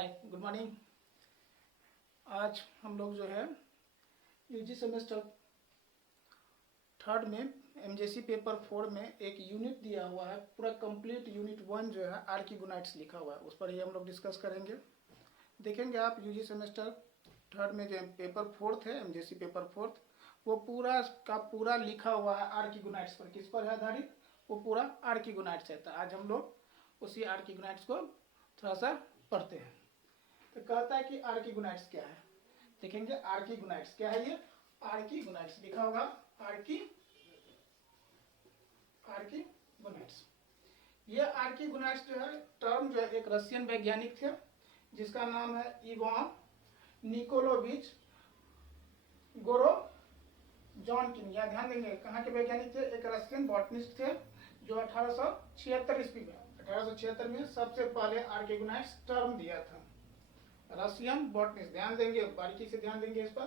हाय, good morning. आज हम लोग जो है यूजी सेमेस्टर थर्ड में एमजेसी पेपर 4 में एक यूनिट दिया हुआ है, पूरा कंप्लीट यूनिट 1 जो है आर्किगोनाइट्स लिखा हुआ है, उस पर ही हम लोग डिस्कस करेंगे। देखेंगे आप यूजी सेमेस्टर थर्ड में जो पेपर 4 है एमजेसी पेपर 4, वो पूरा का पूरा लिखा हुआ है आर्किगोनाइट्स पर। किस पर है आधारित? वो पूरा आर्किगोनाइट्स है। तो आज हम लोग उसी आर्किगोनाइट्स को थोड़ा सा पढ़ते हैं। तो कहता है कि आर्किगोनाइट्स क्या है। देखेंगे आर्किगोनाइट्स क्या है। ये आर्किगोनाइट्स लिखा होगा, आर्किगोनाइट्स। ये आर्किगोनाइट्स जो है टर्म जो है एक रशियन वैज्ञानिक थे जिसका नाम है इवान निकोलोविच गोरोजॉनकिन। या ध्यान देंगे कहाँ के वैज्ञानिक थे, एक रशियन बॉटनिस्ट थे जो 1876 ईस्वी में 1876 में सबसे पहले आर्किगोनाइट्स टर्म दिया था। रशियन बॉटनिस्ट, ध्यान देंगे, बारीकी से ध्यान देंगे इस पर।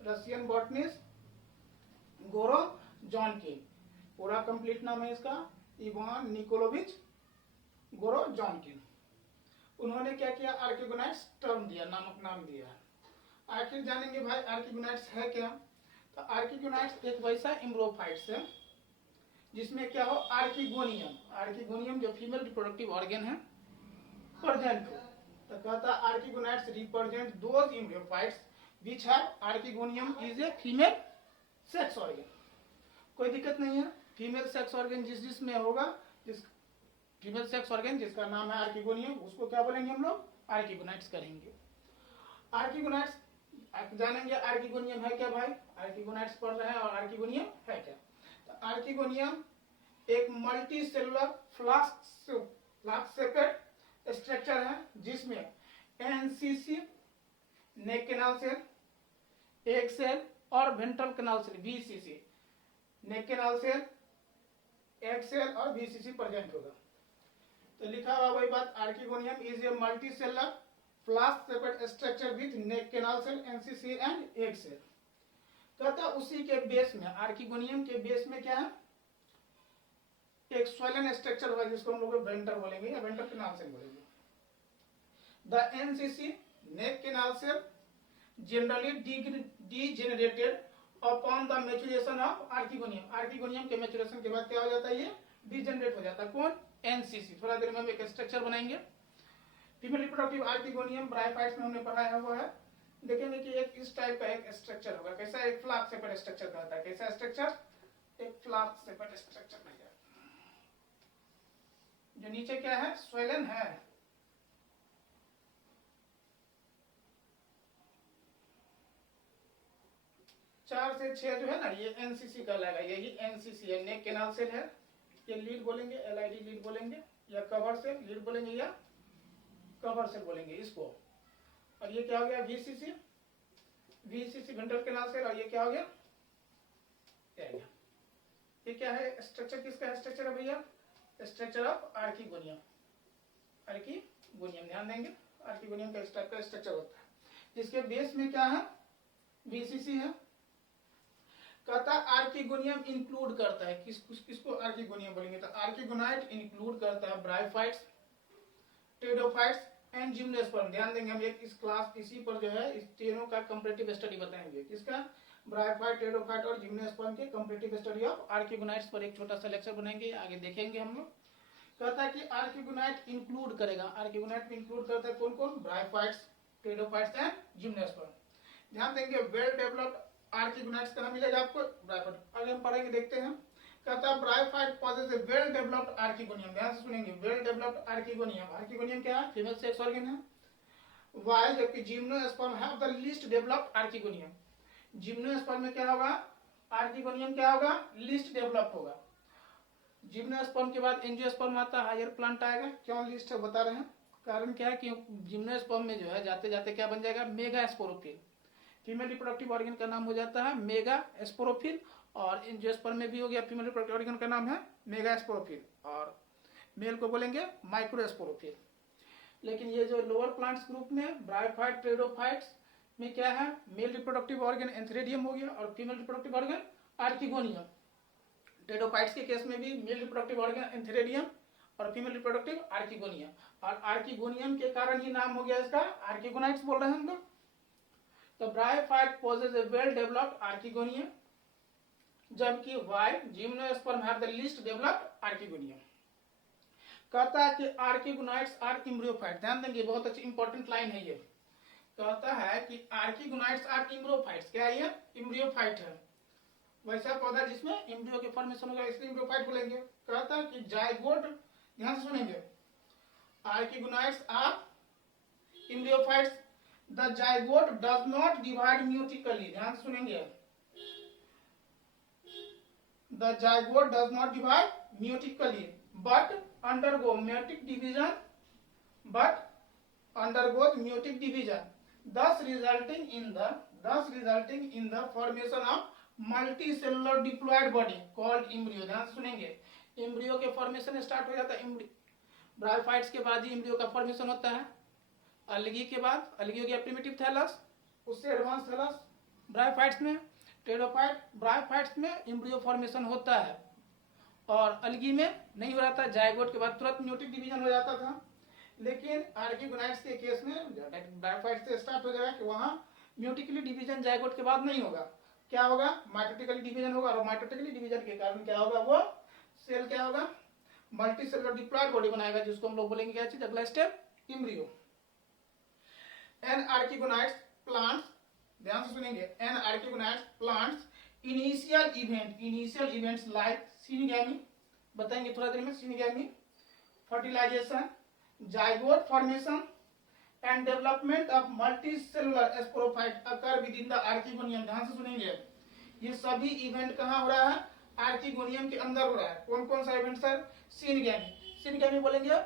रशियन बॉटनिस्ट गोरोजॉनकिन, पूरा कंप्लीट नाम है इसका इवान निकोलोविच गोरोजॉनकिन। उन्होंने क्या किया, आर्किगोनाइट्स टर्म दिया, नाम दिया। आखिर जानेंगे भाई आर्किगोनाइट्स है क्या। तो आर्किगोनाइट्स एक वैसा इम्ब्रोफाइट्स है जिसमें क्या हो, आर्किगोनियम जो फीमेल रिप्रोडक्टिव ऑर्गन है प्रेजेंट हो। तो कहता archegoniates represent those embryophytes which have archegonium is a female sex organ. कोई दिक्कत नहीं है, फीमेल सेक्स ऑर्गन जिसमें होगा, जिस फीमेल सेक्स ऑर्गन जिसका नाम है आर्किगोनियम, उसको क्या बोलेंगे हम लोग, आर्किगोनाइट्स करेंगे। आर्किगोनाइट्स जानेंगे आर्किगोनियम है क्या भाई, आर्किगोनाइट्स पढ़ रहे हैं और आर्किगोनियम है क्या। तो आर्किगोनियम एक multi cellular flask shaped structure है जिसमें NCC neck canal cell, egg cell और ventral canal cell VCC, neck canal cell, egg cell और वीसीसी प्रेजेंट होगा। तो लिखा हुआ वही बात, archegonium is a multi cellular flask shaped structure with neck canal cell, NCC and egg cell. कहता उसी के बेस में, आर्किगोनियम के बेस में क्या है, एक स्वैलन स्ट्रक्चर होगा जिसको हम लोग वेंटर बोलेंगे या वेंट्रल कैनाल सेल बोलेंगे। The NCC neck canal cell generally degenerated upon the maturation of archegonium. Archegonium के मैच्योरेशन के बाद क्या हो जाता है, ये डीजेनरेट हो जाता है। कौन? एनसीसी। थोड़ा देर में हम एक स्ट्रक्चर बनाएंगे। फीमेल रिप्रोडक्टिव आर्किगोनियम ब्रायोफाइट्स में हमने पढ़ाया हुआ है। देखेंगे कि एक इस टाइप का एक स्ट्रक्चर होगा। कैसा? एक फ्लास्क शेपेड स्ट्रक्चर कहता है। कैसा स्ट्रक्चर? एक फ्लास्क शेपेड स्ट्रक्चर में जो नीचे क्या है, स्वेलन है। चार से 6 जो है ना, ये एनसीसी कहलाएगा। यही एनसीसी है, नेक कैनाल सेल है। ये लीड बोलेंगे, एलआईडी लीड बोलेंगे, या कवर सेल लीड बोलेंगे, या कवर सेल बोलेंगे इसको। और ये क्या हो गया, VCC, VCC ventral canal cell. और ये क्या हो गया, ये क्या है स्ट्रक्चर, किसका है स्ट्रक्चर है भैया, स्ट्रक्चर ऑफ आर्किगोनियम। आर्किगोनियम ध्यान देंगे, आर्किगोनियम का इस टाइप का स्ट्रक्चर होता है जिसके बेस में क्या है, वीसीसी है। कहता आर्किगोनियम इंक्लूड करता है किसको आर्किगोनियम बोलेंगे, तो आर्किगोनाइट इंक्लूड करता है ब्रायोफाइट्स, टेरिडोफाइट्स एंड जिम्नोस्पर्म। ध्यान देंगे हम एक इस क्लास इसी पर जो है इस तीनों का कंपैरेटिव स्टडी बताएंगे। किसका? ब्रायोफाइट, टेरिडोफाइट और जिम्नोस्पर्म के कंपैरेटिव स्टडी ऑफ आर्किगोनाइट्स पर एक छोटा सा लेक्चर बनाएंगे, आगे देखेंगे हम लोग। कहता है कि आर्किगोनाइट इंक्लूड करेगा, आर्किगोनाइट इंक्लूड करता है कौन कौन, ब्रायोफाइट्स, टेरिडोफाइट्स एंड जिम्नोस्पर्म। ध्यान देंगे वेल डेवलप्ड आर्किगोनाइट्स कहाँ मिलेगा आपको, ब्रायोफाइट। आगे हम पढ़ेंगे, देखते हैं। कहता है ब्रायोफाइट पॉजेस ए वेल डेवलप्ड आर्किगोनियम। ध्यान से सुनेंगे, वेल डेवलप्ड आर्किगोनियम। आर्किगोनियम क्या है, फीमेल सेक्स ऑर्गन है। वाइल जबकि gymnosperm have the least developed archegonium. Gymnosperm में क्या होगा, आर्किगोनियम क्या होगा, लीस्ट डेवलप होगा। जिम्नोस्पर्म के बाद एंजियोस्पर्म आता है, हायर प्लांट आएगा। क्यों लीस्ट है बता रहे हैं, कारण क्या है कि जिम्नोस्पर्म में जो है जाते जाते क्या बन जाएगा, mega sporophyll. Female reproductive organ का नाम हो जाता है मेगा स्पोरोफिल, और एंजियोस्पर्म में भी हो गया, फीमेल रिप्रोडक्टिव ऑर्गन का नाम है मेगा स्पोरोफिल, और मेल को बोलेंगे माइक्रोस्पोरोफिल। लेकिन ये जो लोअर प्लांट्स ग्रुप में ब्रायोफाइट, टेरिडोफाइट्स में क्या है, मेल रिप्रोडक्टिव ऑर्गन एंथेरिडियम हो गया और female reproductive organ archegonium. Pteridophytes के केस में भी मेल रिप्रोडक्टिव ऑर्गन एंथेरिडियम और फीमेल रिप्रोडक्टिव आर्किगोनिया, और आर्किगोनियम के कारण ही नाम हो गया इसका आर्किगोनाइट्स बोल रहे हैं हम लोग। तो bryophyte possess a well developed archegonia, जबकि white gymnosperm have the least developed archegonia. कहता है कि आर्किगोनाइट्स आर इम्ब्रियोफाइट, ध्यान देंगे बहुत अच्छी इंपॉर्टेंट लाइन है ये। कहता है कि आर्किगोनाइट्स आर इम्ब्रियोफाइट्स, क्या है ये? इम्ब्रियोफाइट है, वैसा पौधा जिसमें एम्ब्रियो के फॉर्मेशन होगा, इसलिए एम्ब्रियोफाइट बोलेंगे। कहता है कि जाइगोट, ध्यान से सुनेंगे, archegoniates are embryophytes, the zygote does not divide meiotically, ध्यान से सुनेंगे, the zygote does not divide meiotically but undergo meiotic division, but undergoes meiotic division, thus resulting in the formation of multicellular diploid body called embryo। ध्यान से सुनेंगे, embryo के formation start हो जाता है, ब्रायोफाइट्स के बाद ही एम्ब्रियो का फॉर्मेशन होता है, अलगी के बाद, अलगी हो गया प्रिमिटिव थैलस, उससे एडवांस थैलस ब्रायोफाइट्स में, टेरोफाइट ब्रायोफाइट्स में एम्ब्रियो फॉर्मेशन होता है, और अलगी में नहीं हो रहा था, जायगोट के बाद तुरंत म्यूटिक डिवीजन हो जाता था। लेकिन आर्किगोनाइट्स के केस में ब्रायोफाइट से स्टार्ट हो जाएगा कि वहां म्यूटिकली डिवीजन जायगोट के बाद नहीं होगा, क्या होगा? माइटोटिकली डिवीजन होगा, और माइटोटिकली डिवीजन के कारण क्या होगा? वो सेल क्या होगा? मल्टी सेलुलर डिप्लॉयड बॉडी बनाएगा, जिसको हम लोग बोलेंगे क्या चीज? अगला step embryo. In archegoniates plants, ध्यान से सुनेंगे, in archegoniates plants initial events like syngamy, बताएंगे थोड़ा देर में, syngamy, fertilization, zygote formation and development of multicellular sporophyte occur within the archegonium. ध्यान से सुनेंगे, ये सभी इवेंट कहां हो रहा है? आर्किगोनियम के अंदर हो रहा है। कौन कौन सा इवेंट सर? सिनगैमी, सिनगैमी बोलेंगे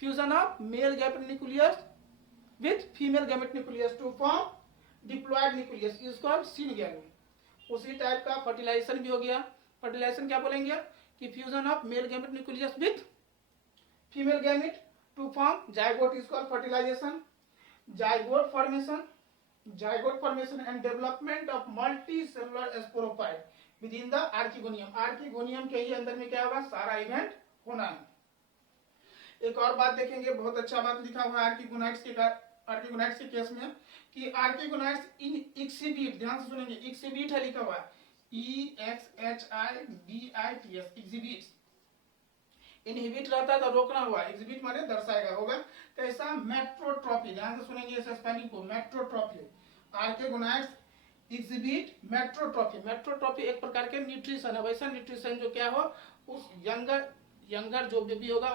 fusion of male gamete nucleus with female gamete nucleus to form diploid nucleus, is called syngamy. उसी टाइप का फर्टिलाइजेशन भी हो गया, फर्टिलाइजेशन क्या बोलेंगे कि fusion of male gamete nucleus with female gamete to form zygote is called fertilization, zygote formation and development of multicellular sporophyte within the archegonium। Archegonium के ही अंदर में क्या होगा? सारा इवेंट होना है। एक और बात देखेंगे, बहुत अच्छा बात लिखा हुआ है आर्किगोनाइट्स के केस में कि आर्किगोनाइट्स इन एक्सिबिट, ध्यान से सुनेंगे, एक्सिबिट है लिखा हुआ है, EXHIBITS, एक्सिबिट, इनहिबिट रहता है तो रोकना हुआ, एग्जिबिट माने दर्शाएगा, होगा कैसा? मेट्रोट्रॉपी, ध्यान से सुनेंगे इस स्पेलिंग को, मेट्रोट्रॉपी। आर्किगोनाइट्स एग्जिबिट मेट्रोट्रॉपी, मेट्रोट्रॉपी एक प्रकार के न्यूट्रिशन है, वैसा न्यूट्रिशन जो क्या हो, उस यंगर जो बेबी होगा